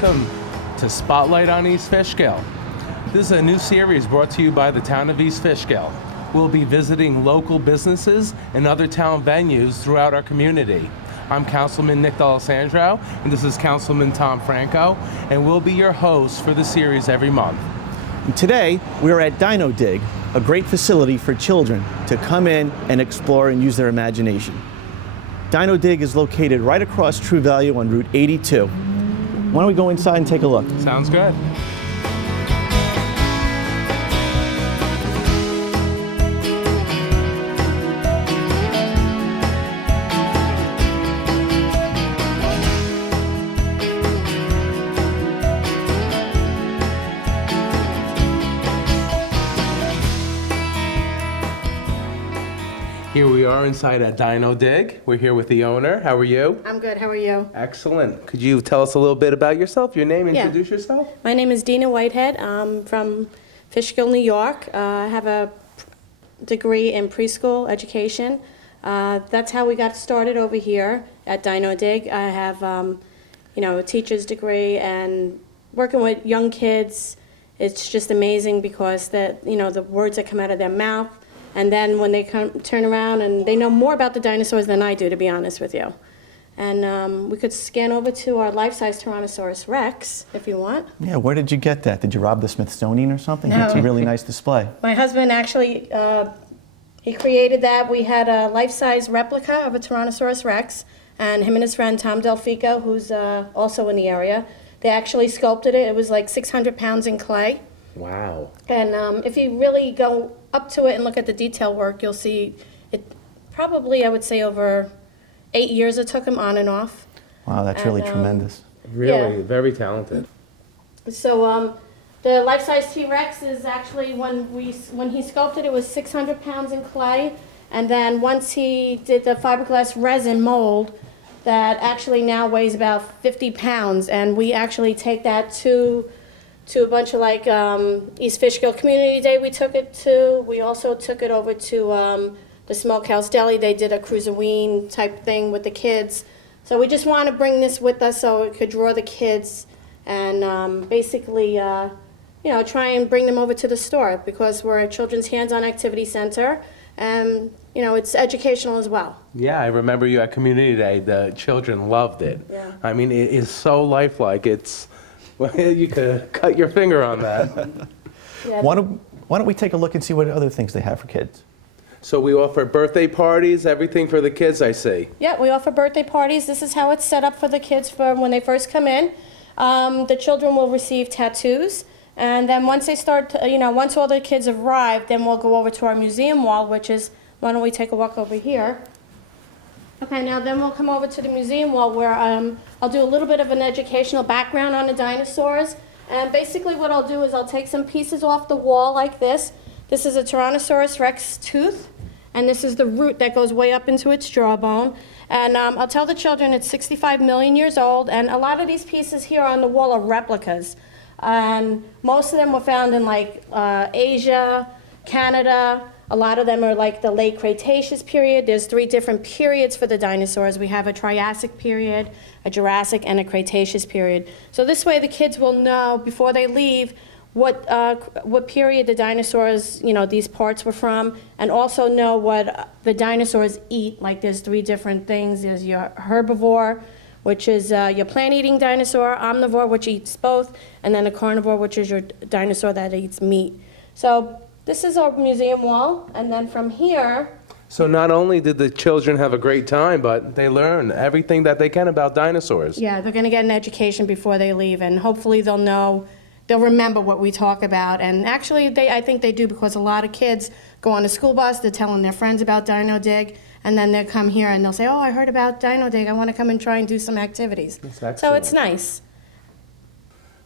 welcome to Spotlight on East Fishkill. This is a new series brought to you by the town of East Fishkill. We'll be visiting local businesses and other town venues throughout our community. I'm Councilman Nick D'Alessandro, and this is Councilman Tom Franco, and we'll be your hosts for the series every month. And today, we're at Dino Dig, a great facility for children to come in and explore and use their imagination. Dino Dig is located right across True Value on Route 82. Why don't we go inside and take a look? Sounds good. Here we are inside at Dino Dig. We're here with the owner. How are you? I'm good. How are you? Excellent. Could you tell us a little bit about yourself, your name, introduce yourself? My name is Dina Whitehead. I'm from Fishkill, New York. I have a degree in preschool education. That's how we got started over here at Dino Dig. I have, a teacher's degree, and working with young kids, it's just amazing because the words that come out of their mouth. And then when they turn around and they know more about the dinosaurs than I do, to be honest with you. And we could scan over to our life-size Tyrannosaurus Rex, if you want. Yeah, where did you get that? Did you rob the Smithsonian or something? No. It's a really nice display. My husband actually, he created that. We had a life-size replica of a Tyrannosaurus Rex, and him and his friend Tom Delfico, who's also in the area, they actually sculpted it. It was like 600 pounds in clay. Wow. And if you really go up to it and look at the detail work, you'll see it probably, I would say, over 8 years it took him on and off. Wow, that's really tremendous. Really, Yeah. very talented. So the life-size T-Rex is actually, when he sculpted it, was 600 pounds in clay. And then once he did the fiberglass resin mold, that actually now weighs about 50 pounds. And we actually take that to a bunch of East Fishkill Community Day we took it to. We also took it over to the Smokehouse Deli. They did a cruiseween type thing with the kids. So we just want to bring this with us so it could draw the kids and basically, try and bring them over to the store because we're a children's hands-on activity center and, it's educational as well. Yeah, I remember you at Community Day. The children loved it. Yeah. I mean, it is so lifelike. Well, you could cut your finger on that. Yeah. Why don't we take a look and see what other things they have for kids? So we offer birthday parties, everything for the kids, I see. Yeah, we offer birthday parties. This is how it's set up for the kids for when they first come in. The children will receive tattoos. And then once they start, once all the kids arrive, then we'll go over to our museum wall, which is, why don't we take a walk over here? Okay, now then we'll come over to the museum wall where I'll do a little bit of an educational background on the dinosaurs. And basically what I'll do is I'll take some pieces off the wall like this. This is a Tyrannosaurus Rex tooth, and this is the root that goes way up into its jawbone. And I'll tell the children it's 65 million years old, and a lot of these pieces here on the wall are replicas. And most of them were found in Asia, Canada. A lot of them are like the late Cretaceous period. There's 3 different periods for the dinosaurs. We have a Triassic period, a Jurassic, and a Cretaceous period. So this way the kids will know before they leave what period the dinosaurs, these parts were from, and also know what the dinosaurs eat. Like there's 3 different things. There's your herbivore, which is your plant-eating dinosaur, omnivore, which eats both, and then a carnivore, which is your dinosaur that eats meat. So this is our museum wall, and then from here... So not only did the children have a great time, but they learn everything that they can about dinosaurs. Yeah, they're going to get an education before they leave, and hopefully they'll remember what we talk about. And actually, I think they do, because a lot of kids go on a school bus, they're telling their friends about Dino Dig, and then they'll come here and they'll say, oh, I heard about Dino Dig, I want to come and try and do some activities. That's excellent. So it's nice.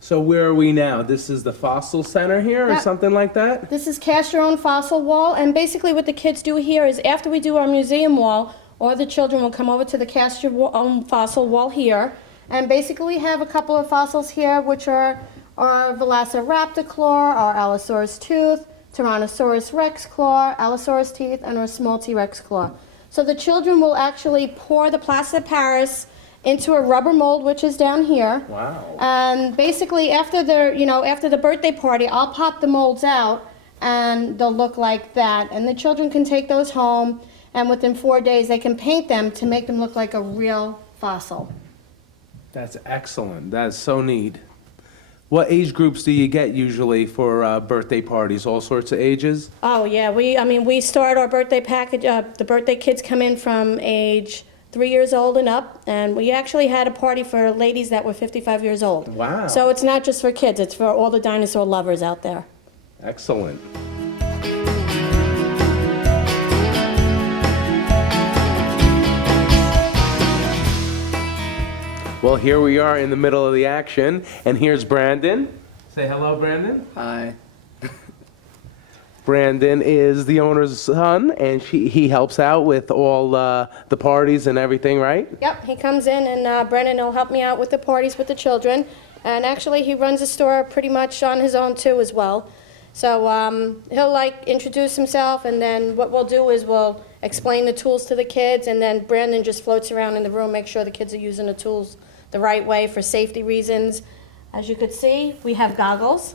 So where are we now? This is the fossil center here or something like that? This is Cast Your Own Fossil Wall, and basically what the kids do here is after we do our museum wall, all the children will come over to the Cast Your Own Fossil Wall here, and basically have a couple of fossils here, which are our Velociraptor claw, our Allosaurus tooth, Tyrannosaurus Rex claw, Allosaurus teeth, and our small T-Rex claw. So the children will actually pour the plaster of Paris into a rubber mold, which is down here. Wow. And basically, after the birthday party, I'll pop the molds out, and they'll look like that. And the children can take those home, and within 4 days, they can paint them to make them look like a real fossil. That's excellent. That's so neat. What age groups do you get usually for birthday parties? All sorts of ages? Oh yeah, we start our birthday package. The birthday kids come in from age 3 years old and up, and we actually had a party for ladies that were 55 years old. Wow. So it's not just for kids; it's for all the dinosaur lovers out there. Excellent. Well, here we are in the middle of the action, and here's Brandon. Say hello, Brandon. Hi. Brandon is the owner's son, and he helps out with all the parties and everything, right? Yep, he comes in, and Brennan will help me out with the parties with the children. And actually, he runs the store pretty much on his own too, as well. So he'll introduce himself, and then what we'll do is we'll explain the tools to the kids, and then Brandon just floats around in the room, make sure the kids are using the tools the right way for safety reasons. As you could see, we have goggles,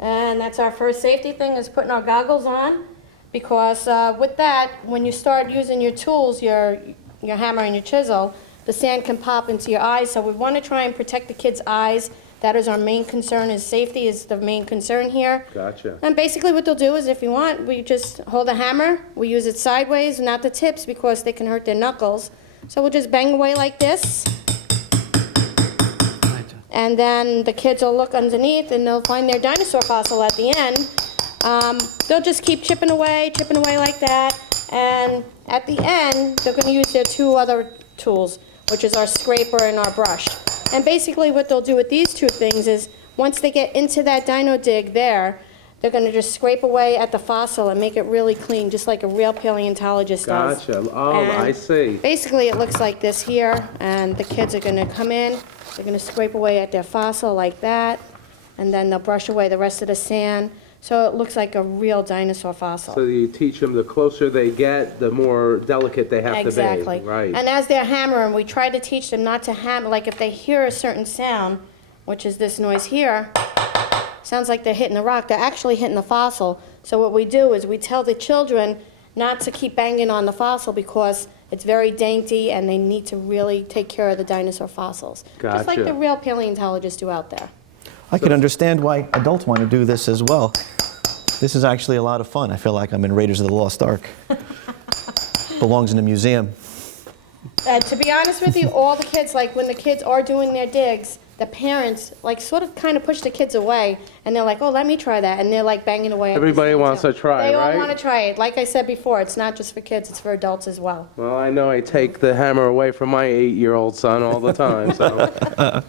and that's our first safety thing, is putting our goggles on, because with that, when you start using your tools, your hammer and your chisel, the sand can pop into your eyes. So we want to try and protect the kids' eyes. That is our main concern, is safety is the main concern here. Gotcha. And basically what they'll do is, if you want, we just hold a hammer, we use it sideways, not the tips, because they can hurt their knuckles. So we'll just bang away like this. And then the kids will look underneath, and they'll find their dinosaur fossil at the end. They'll just keep chipping away like that. And at the end, they're going to use their two other tools, which is our scraper and our brush. And basically what they'll do with these two things is, once they get into that Dino Dig there, they're going to just scrape away at the fossil and make it really clean, just like a real paleontologist does. Gotcha. Oh, And I see. basically it looks like this here, and the kids are going to come in, they're going to scrape away at their fossil like that, and then they'll brush away the rest of the sand, so it looks like a real dinosaur fossil. So you teach them the closer they get, the more delicate they have Exactly. to be. Right. And as they're hammering, we try to teach them not to hammer, like if they hear a certain sound, which is this noise here, sounds like they're hitting the rock, they're actually hitting the fossil. So what we do is we tell the children not to keep banging on the fossil, because it's very dainty and they need to really take care of the dinosaur fossils. Just like Gotcha. the real paleontologists do out there. I can understand why adults want to do this as well. This is actually a lot of fun. I feel like I'm in Raiders of the Lost Ark. Belongs in a museum. To be honest with you, all the kids, like when the kids are doing their digs, the parents sort of kind of push the kids away, and they're like, oh, let me try that, and they're like banging away. Everybody wants to try, They all right? want to try it. Like I said before, it's not just for kids, it's for adults as well. Well, I know I take the hammer away from my 8-year-old son all the time, so.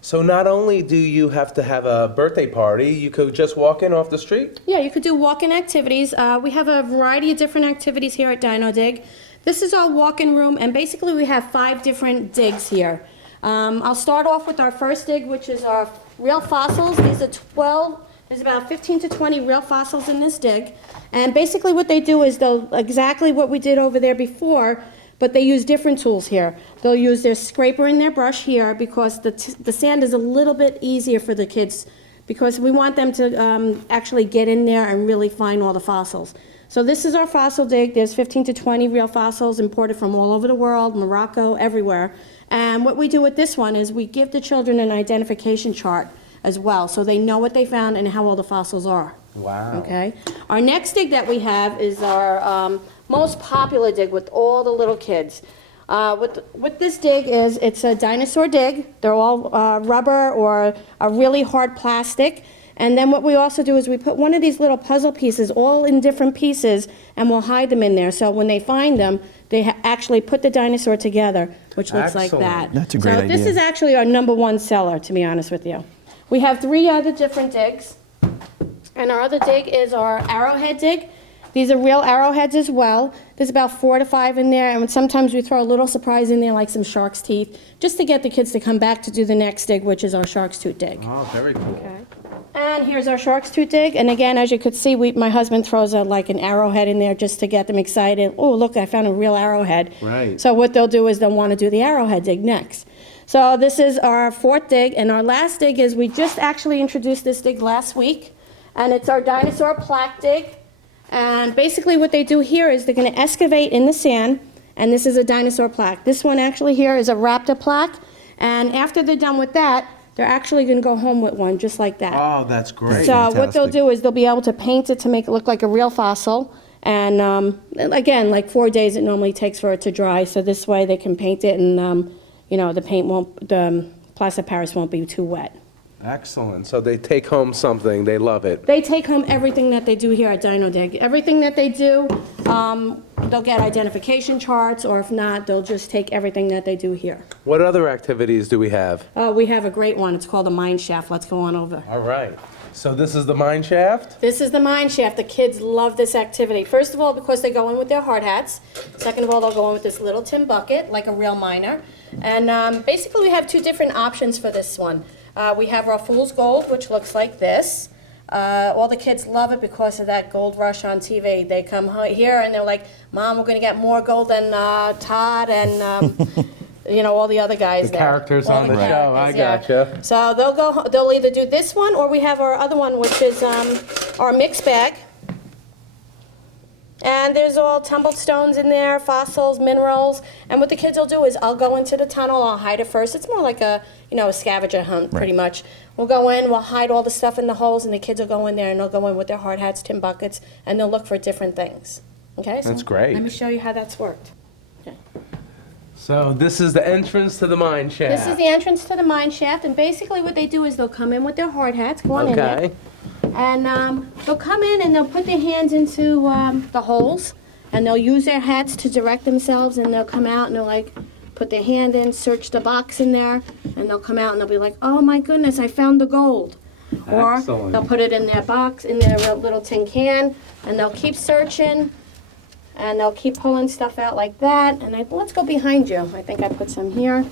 So not only do you have to have a birthday party, you could just walk in off the street? Yeah, you could do walk-in activities. We have a variety of different activities here at Dino Dig. This is our walk-in room, and basically we have 5 different digs here. I'll start off with our first dig, which is our real fossils. These are 12, there's about 15 to 20 real fossils in this dig. And basically what they do is they'll, exactly what we did over there before, but they use different tools here. They'll use their scraper and their brush here, because the sand is a little bit easier for the kids, because we want them to actually get in there and really find all the fossils. So this is our fossil dig. There's 15 to 20 real fossils imported from all over the world, Morocco, everywhere. And what we do with this one is we give the children an identification chart as well, so they know what they found and how old the fossils are. Wow. Okay. Our next dig that we have is our most popular dig with all the little kids. What this dig is, it's a dinosaur dig. They're all rubber or a really hard plastic. And then what we also do is we put one of these little puzzle pieces all in different pieces, and we'll hide them in there. So when they find them, they actually put the dinosaur together, which looks like that. That's a great idea. So this is actually our #1 seller, to be honest with you. We have 3 other different digs. And our other dig is our arrowhead dig. These are real arrowheads as well. There's about 4 to 5 in there, and sometimes we throw a little surprise in there, like some shark's teeth, just to get the kids to come back to do the next dig, which is our shark's tooth dig. Oh, very cool. Okay. And here's our shark's tooth dig. And again, as you could see, my husband throws like an arrowhead in there just to get them excited. Oh, look, I found a real arrowhead. Right. So what they'll do is they'll want to do the arrowhead dig next. So this is our 4th dig, and our last dig is, we just actually introduced this dig last week, and it's our dinosaur plaque dig. And basically what they do here is they're going to excavate in the sand, and this is a dinosaur plaque. This one actually here is a raptor plaque, and after they're done with that, they're actually going to go home with one just like that. Oh, that's great. So what they'll do is they'll be able to paint it to make it look like a real fossil. And again, like 4 days it normally takes for it to dry. So this way they can paint it, and the plaster Paris won't be too wet. Excellent. So they take home something. They love it. They take home everything that they do here at Dino Dig. Everything that they do, they'll get identification charts, or if not, they'll just take everything that they do here. What other activities do we have? We have a great one. It's called a mine shaft. Let's go on over. All right. So this is the mine shaft? This is the mine shaft. The kids love this activity. First of all, because they go in with their hard hats. Second of all, they'll go in with this little tin bucket, like a real miner. And basically, we have 2 different options for this one. We have our fool's gold, which looks like this. All the kids love it because of that gold rush on TV. They come here and they're like, Mom, we're going to get more gold than Todd and, all the other guys there. Characters All on the show. I yeah. gotcha. So they'll either do this one, or we have our other one, which is our mixed bag. And there's all tumbled stones in there, fossils, minerals. And what the kids will do is, I'll go into the tunnel, I'll hide it first. It's more like a scavenger hunt, pretty much. We'll go in, we'll hide all the stuff in the holes, and the kids will go in there, and they'll go in with their hard hats, tin buckets, and they'll look for different things. Okay? So That's great. Let me show you how that's worked. Okay. So this is the entrance to the mine shaft. This is the entrance to the mine shaft, and basically what they do is they'll come in with their hard hats, go on in there. Okay. And they'll come in and they'll put their hands into the holes, and they'll use their hats to direct themselves, and they'll come out and they'll like put their hand in, search the box in there, and they'll come out and they'll be like, oh my goodness, I found the gold. Or Excellent. they'll put it in their box, in their little tin can, and they'll keep searching, and they'll keep pulling stuff out like that. And let's go behind you. I think I put some here.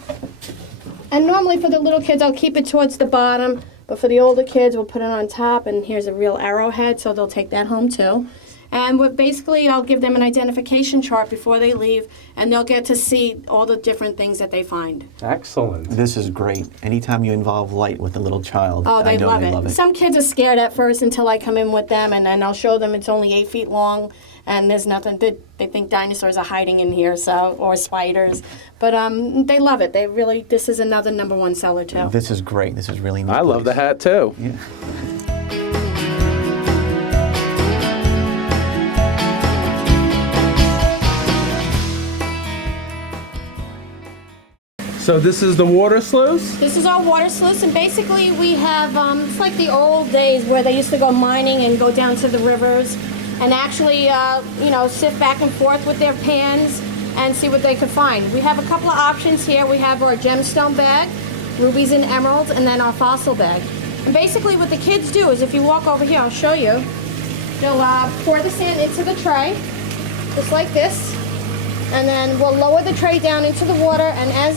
And normally for the little kids, I'll keep it towards the bottom. But for the older kids, we'll put it on top, and here's a real arrowhead, so they'll take that home too. And basically, I'll give them an identification chart before they leave, and they'll get to see all the different things that they find. Excellent. This is great. Anytime you involve light with a little child, Oh, I they know love they it. love it. Some kids are scared at first until I come in with them, and then I'll show them it's only 8 feet long, and there's nothing. They think dinosaurs are hiding in here, or spiders. But they love it. This is another #1 seller too. This is great. This is really neat. I love the place. hat too. Yeah. So this is the water sluice? This is our water sluice, and basically we have, it's like the old days where they used to go mining and go down to the rivers and actually, sift back and forth with their pans and see what they could find. We have a couple of options here. We have our gemstone bag, rubies and emeralds, and then our fossil bag. And basically what the kids do is, if you walk over here, I'll show you, they'll pour the sand into the tray, just like this, and then we'll lower the tray down into the water, and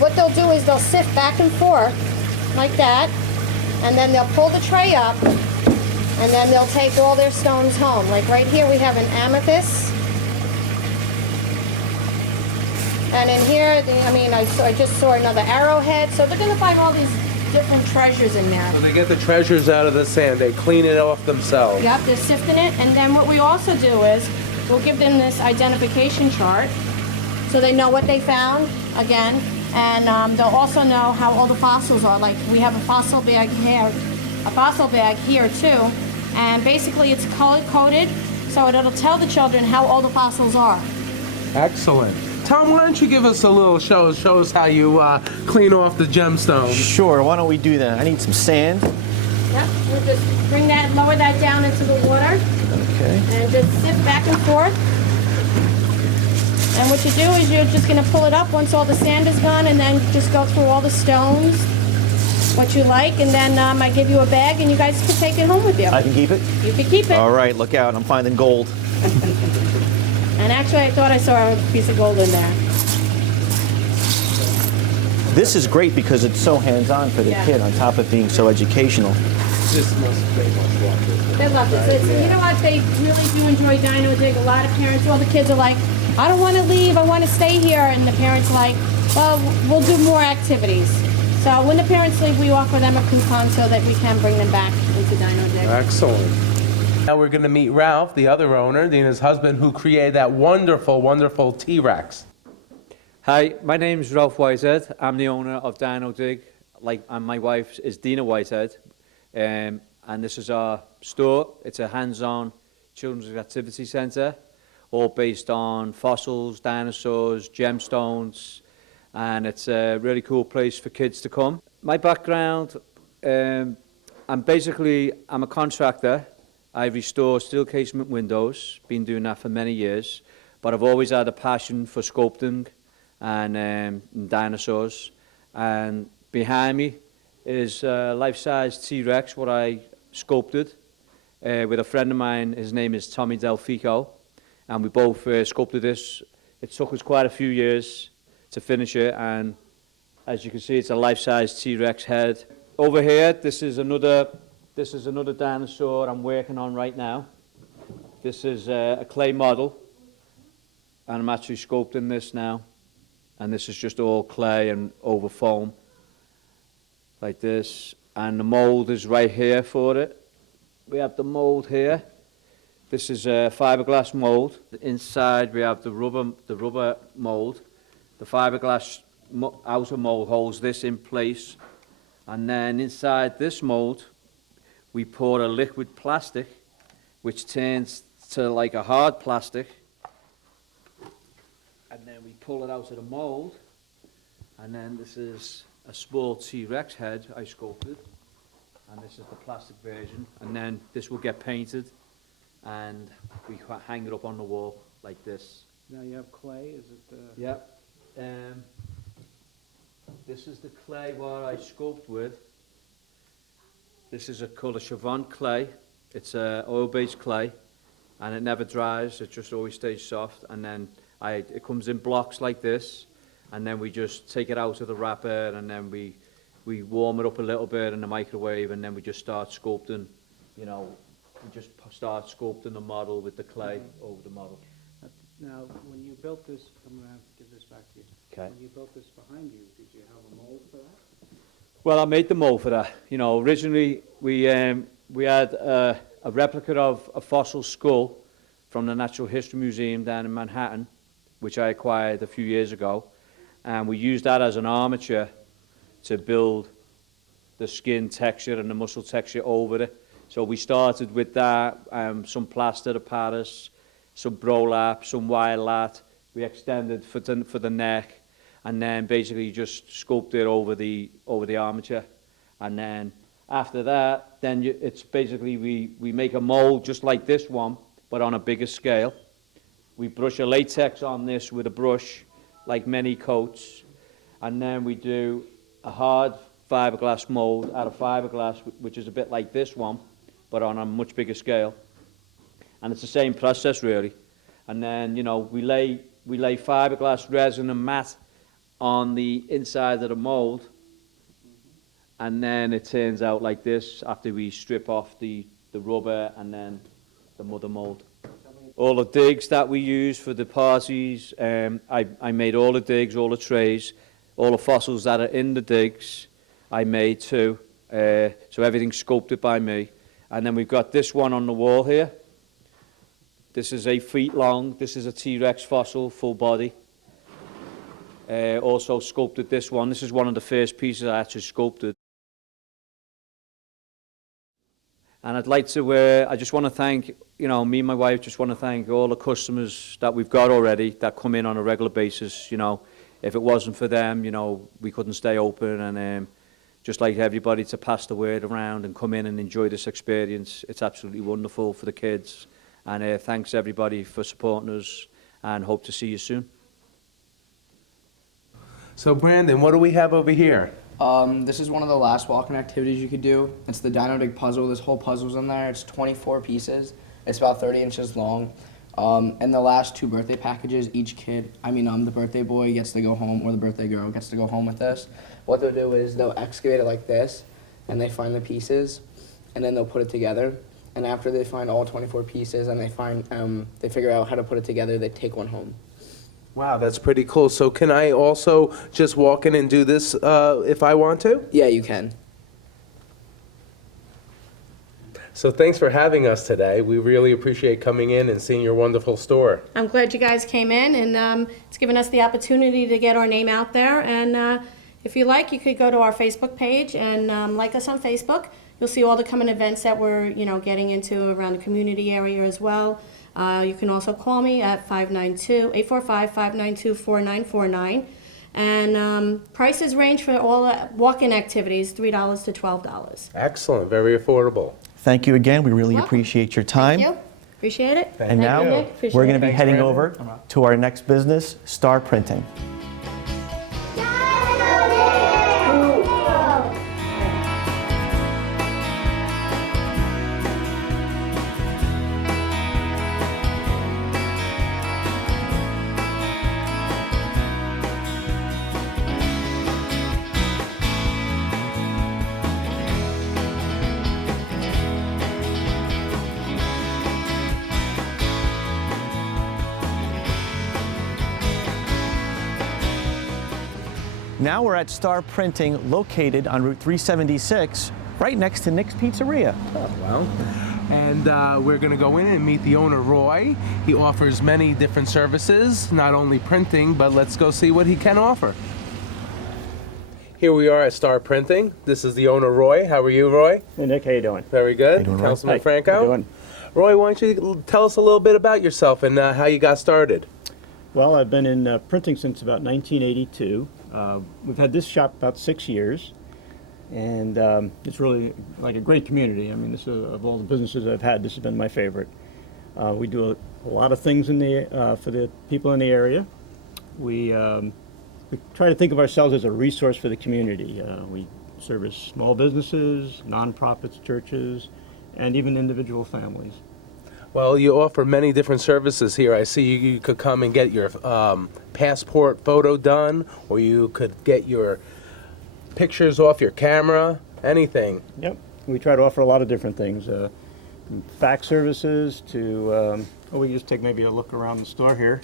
what they'll do is they'll sift back and forth like that, and then they'll pull the tray up, and then they'll take all their stones home. Like right here we have an amethyst, and in here, I just saw another arrowhead. So they're gonna find all these different treasures in there. When they get the treasures out of the sand, they clean it off themselves. Yep, they're sifting it, and then what we also do is we'll give them this identification chart so they know what they found, again, and they'll also know how old the fossils are. Like we have a fossil bag here too, and basically it's color-coded, so it'll tell the children how old the fossils are. Excellent. Tom, why don't you give us a little show us how you clean off the gemstones? Sure, why don't we do that? I need some sand. Yep, we'll just lower that down into the water. Okay. And just sift back and forth. And what you do is you're just going to pull it up once all the sand is gone, and then just go through all the stones, what you like, and then I give you a bag, and you guys can take it home with you. I can keep it? You can keep it. All right, look out. I'm finding gold. And actually, I thought I saw a piece of gold in there. This is great because it's so hands-on for the Yeah. kid, on top of being so educational. This they must love this. They love this. You know what? They really do enjoy Dino Dig. A lot of parents, all the kids are like, I don't want to leave. I want to stay here. And the parents are like, well, we'll do more activities. So when the parents leave, we offer them a coupon so that we can bring them back into Dino Dig. Excellent. Now we're going to meet Ralph, the other owner, Dina's husband, who created that wonderful, wonderful T-Rex. Hi, my name is Ralph Whitehead. I'm the owner of Dino Dig. And my wife is Dina Whitehead. And this is our store. It's a hands-on children's activity centre, all based on fossils, dinosaurs, gemstones, and it's a really cool place for kids to come. My background, I'm a contractor. I restore steel casement windows, been doing that for many years, but I've always had a passion for sculpting and dinosaurs. And behind me is a life-size T-Rex, what I sculpted with a friend of mine. His name is Tommy Delfico, and we both sculpted this. It took us quite a few years to finish it, and as you can see, it's a life-size T-Rex head. Over here, this is another dinosaur I'm working on right now. This is a clay model, and I'm actually sculpting this now, and this is just all clay and over foam, like this, and the mold is right here for it. We have the mold here. This is a fiberglass mold. Inside we have the rubber mold. The fiberglass outer mold holds this in place, and then inside this mold we pour a liquid plastic which turns to like a hard plastic, and then we pull it out of the mold, and then this is a small T-Rex head I sculpted, and this is the plastic version, and then this will get painted and we hang it up on the wall like this. Now you have clay, is it? Yep. This is the clay what I sculpt with. This is a colour Chavant clay. It's a oil-based clay, and it never dries. It just always stays soft, and then it comes in blocks like this, and then we just take it out of the wrapper, and then we warm it up a little bit in the microwave, and then we just start sculpting. You know, we just start sculpting the model with the clay over the model. Now, when you built this, I'm going to have to give this back to you. Okay. When you built this behind you, did you have a mold for that? Well, I made the mold for that. You know, originally we had a replica of a fossil skull from the Natural History Museum down in Manhattan, which I acquired a few years ago, and we used that as an armature to build the skin texture and the muscle texture over it. So we started with that, some plaster of Paris, some burlap, some wire lat. We extended for the neck, and then basically just sculpted over the armature. And then after that, it's basically we make a mold just like this one, but on a bigger scale. We brush a latex on this with a brush, like many coats, and then we do a hard fiberglass mold out of fiberglass, which is a bit like this one, but on a much bigger scale. And it's the same process really. And then, you know, we lay fiberglass resin and mat on the inside of the mold, and then it turns out like this after we strip off the rubber and then the mother mold. All the digs that we use for the parties, I made all the digs, all the trays, all the fossils that are in the digs, I made too. So everything's sculpted by me. And then we've got this one on the wall here. This is 8 feet long. This is a T-Rex fossil, full body. Also sculpted this one. This is one of the first pieces I actually sculpted. And I'd like to, I just want to thank, you know, me and my wife just want to thank all the customers that we've got already that come in on a regular basis. You know, if it wasn't for them, you know, we couldn't stay open. And just like everybody to pass the word around and come in and enjoy this experience. It's absolutely wonderful for the kids. And thanks everybody for supporting us, and hope to see you soon. So Brandon, what do we have over here? This is one of the last walking activities you could do. It's the Dino Dig puzzle. This whole puzzle's in there. It's 24 pieces. It's about 30 inches long. And the last 2 birthday packages, each kid, the birthday boy gets to go home, or the birthday girl gets to go home with this. What they'll do is they'll excavate it like this, and they find the pieces, and then they'll put it together. And after they find all 24 pieces and they figure out how to put it together, they take one home. Wow, that's pretty cool. So can I also just walk in and do this if I want to? Yeah, you can. So thanks for having us today. We really appreciate coming in and seeing your wonderful store. I'm glad you guys came in, and it's given us the opportunity to get our name out there. And if you like, you could go to our Facebook page and like us on Facebook. You'll see all the coming events that we're, getting into around the community area as well. You can also call me at 845-592-4949. And prices range for all walk-in activities, $3 to $12. Excellent, very affordable. Thank you again. We really Welcome. appreciate your time. Thank you. Appreciate it. And Thank now you, Nick. Appreciate we're going it. to be Thanks, heading Brandon. over to our next business, Star Printing. Now we're at Star Printing, located on Route 376, right next to Nick's Pizzeria. Well, and we're going to go in and meet the owner, Roy. He offers many different services, not only printing, but let's go see what he can offer. Here we are at Star Printing. This is the owner, Roy. How are you, Roy? Hey Nick, how you doing? Very good. How you doing, Roy? Councilman Hi, Franco? how you doing? Roy, why don't you tell us a little bit about yourself and how you got started? Well, I've been in printing since about 1982. We've had this shop about 6 years, and it's really like a great community. I mean, this is, of all the businesses I've had, this has been my favorite. We do a lot of things in the for the people in the area. We try to think of ourselves as a resource for the community. We service small businesses, nonprofits, churches, and even individual families. Well, you offer many different services here. I see you could come and get your passport photo done, or you could get your pictures off your camera, anything. Yep, we try to offer a lot of different things, from fax services to, we can just take maybe a look around the store here.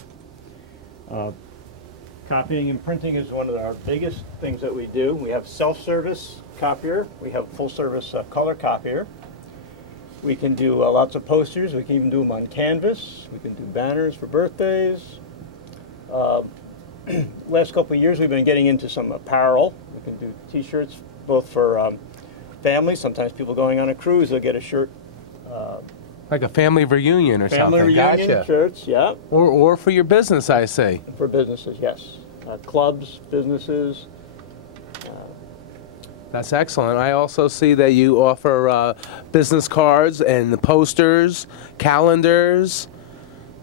Copying and printing is one of our biggest things that we do. We have self-service copier, we have full-service color copier. We can do lots of posters. We can even do them on canvas. We can do banners for birthdays. Last couple of years, we've been getting into some apparel. We can do T-shirts, both for families. Sometimes people going on a cruise, they'll get a shirt. Like a family reunion or Family something. reunion Gotcha. shirts, yeah. Or for your business, I see. For businesses, yes. Clubs, businesses. That's excellent. I also see that you offer business cards and the posters, calendars.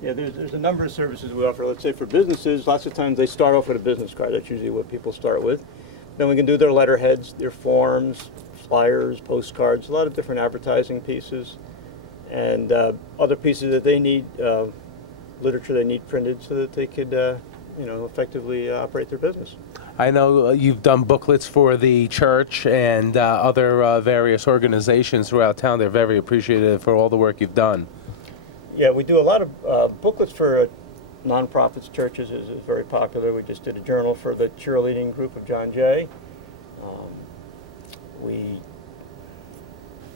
Yeah, there's a number of services we offer. Let's say for businesses, lots of times they start off with a business card. That's usually what people start with. Then we can do their letterheads, their forms, flyers, postcards, a lot of different advertising pieces, and other pieces that they need, literature they need printed so that they could, effectively operate their business. I know you've done booklets for the church and other various organizations throughout town. They're very appreciative for all the work you've done. Yeah, we do a lot of booklets for nonprofits, churches is very popular. We just did a journal for the cheerleading group of John Jay. Why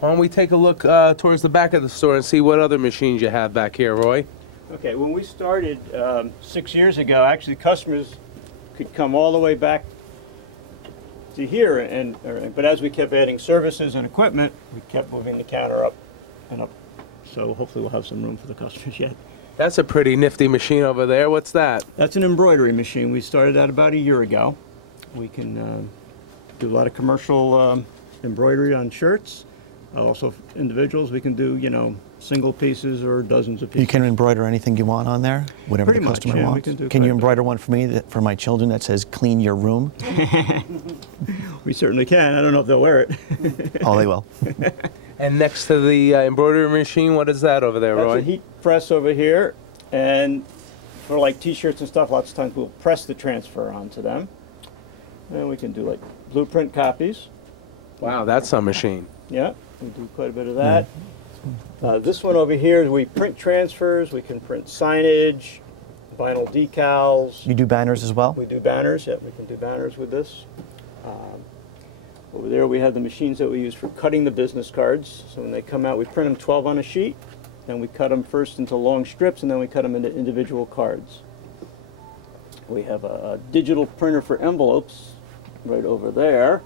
don't we take a look towards the back of the store and see what other machines you have back here, Roy? Okay, when we started 6 years ago, actually customers could come all the way back to here, but as we kept adding services and equipment, we kept moving the counter up and up. So hopefully we'll have some room for the customers yet. That's a pretty nifty machine over there. What's that? That's an embroidery machine. We started that about a year ago. We can do a lot of commercial embroidery on shirts. Also, individuals, we can do, single pieces or dozens of pieces. You can embroider anything you want on there, whatever Pretty the much, customer yeah, we wants. can do Can you quite a bit. embroider one for me, for my children, that says "Clean your room"? We certainly can. I don't know if they'll wear it. Oh, they will. And next to the embroidery machine, what is that over there, That's Roy? a heat press over here, and for like T-shirts and stuff, lots of times we'll press the transfer onto them. And we can do like blueprint copies. Wow, that's a machine. Yeah. We do quite a bit of that. This one over here, we print transfers, we can print signage, vinyl decals. You do banners as well? We do banners, yeah, we can do banners with this. Over there we have the machines that we use for cutting the business cards. So when they come out, we print them 12 on a sheet, then we cut them first into long strips, and then we cut them into individual cards. We have a digital printer for envelopes right over there,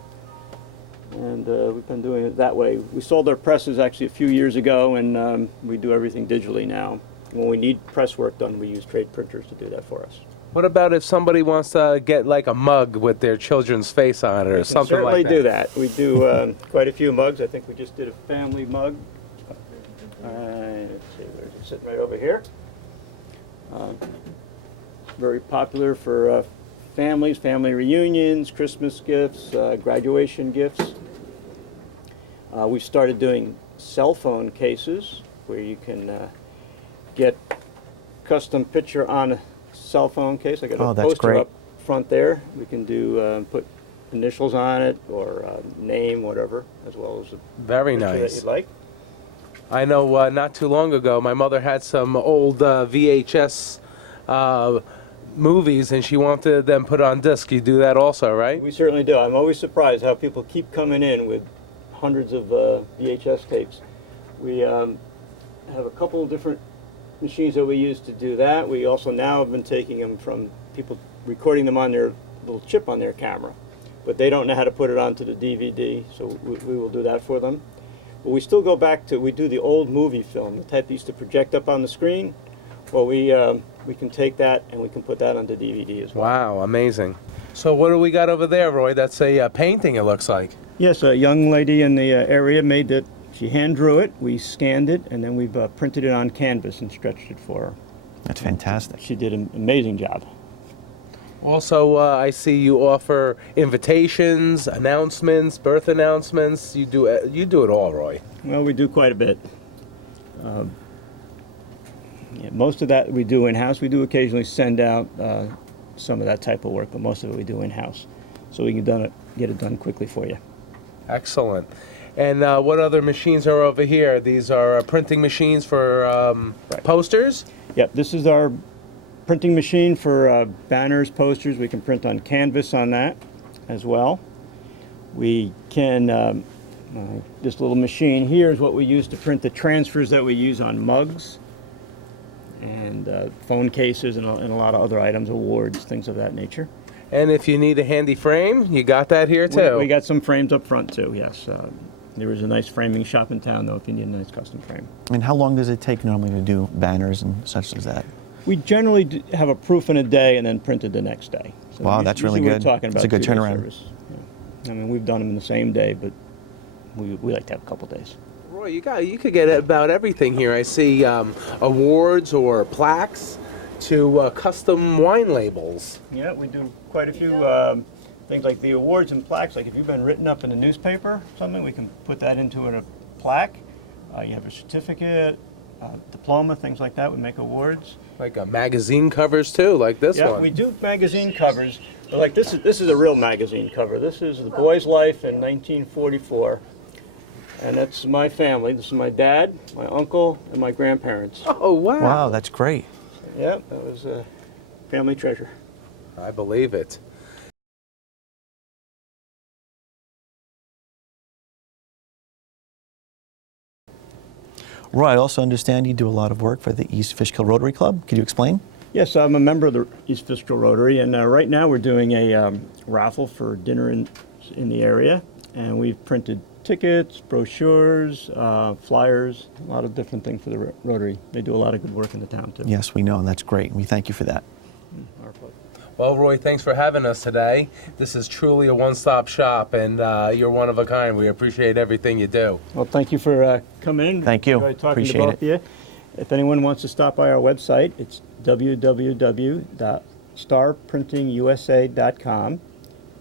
and we've been doing it that way. We sold our presses actually a few years ago, and we do everything digitally now. When we need press work done, we use trade printers to do that for us. What about if somebody wants to get like a mug with their children's face on it or something like that? Certainly do that. We do quite a few mugs. I think we just did a family mug. Let's see, where's it sitting? Right over here. Very popular for families, family reunions, Christmas gifts, graduation gifts. We've started doing cell phone cases where you can get custom picture on a cell phone case. I got a that's poster great. up front there. We can do put initials on it or name, whatever, as well as a Very picture that nice. you'd like. I know not too long ago, my mother had some old VHS movies and she wanted them put on disc. You do that also, right? We certainly do. I'm always surprised how people keep coming in with hundreds of VHS tapes. We have a couple of different machines that we use to do that. We also now have been taking them from people recording them on their little chip on their camera, but they don't know how to put it onto the DVD, so we will do that for them. But we still go back to, we do the old movie film, the type that used to project up on the screen. Well, we can take that and we can put that onto DVD as well. Wow, amazing. So what do we got over there, Roy? That's a painting, it looks like. Yes, a young lady in the area made that. She hand drew it, we scanned it, and then we've printed it on canvas and stretched it for her. That's fantastic. She did an amazing job. Also, I see you offer invitations, announcements, birth announcements. You do it all, Roy. Well, we do quite a bit. Yeah, most of that we do in-house. We do occasionally send out some of that type of work, but most of it we do in-house. So we can get it done quickly for you. Excellent. And what other machines are over here? These are printing machines for posters? Yep, this is our printing machine for banners, posters. We can print on canvas on that as well. We can, this little machine here is what we use to print the transfers that we use on mugs and phone cases and a lot of other items, awards, things of that nature. And if you need a handy frame, you got that here too. We got some frames up front too, yes. There is a nice framing shop in town though if you need a nice custom frame. And how long does it take normally to do banners and such as that? We generally have a proof in a day and then printed the next day. So Wow, that's really usually good. We're talking about It's a good 2-day turnaround. service. Yeah. I mean, we've done them in the same day, but we like to have a couple days. Roy, you could get about everything here. I see awards or plaques to custom wine labels. Yeah, we do quite a few things like the awards and plaques. Like if you've been written up in a newspaper or something, we can put that into a plaque. You have a certificate, diploma, things like that. We make awards. Like magazine covers too, like this Yeah, one. we do magazine covers. But like this is a real magazine cover. This is The Boy's Life in 1944. And that's my family. This is my dad, my uncle, and my grandparents. Oh, wow. Wow, that's great. Yeah, that was a family treasure. I believe it. Roy, I also understand you do a lot of work for the East Fishkill Rotary Club. Could you explain? Yes, I'm a member of the East Fishkill Rotary, and right now we're doing a raffle for dinner in the area, and we've printed tickets, brochures, flyers, a lot of different things for the Rotary. They do a lot of good work in the town, too. Yes, we know, and that's great. We thank you for that. Our pleasure. Well, Roy, thanks for having us today. This is truly a one-stop shop, and you're one of a kind. We appreciate everything you do. Well, thank you for coming in. Thank you. Enjoyed talking Appreciate to both it. of you. If anyone wants to stop by our website, it's www.starprintingusa.com. You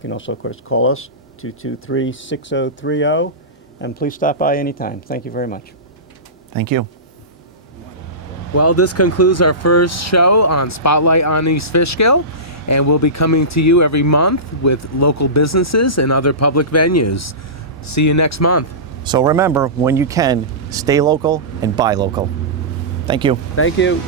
can also, of course, call us 223-6030, and please stop by anytime. Thank you very much. Thank you. Well, this concludes our first show on Spotlight on East Fishkill, and we'll be coming to you every month with local businesses and other public venues. See you next month. So remember, when you can, stay local and buy local. Thank you. Thank you.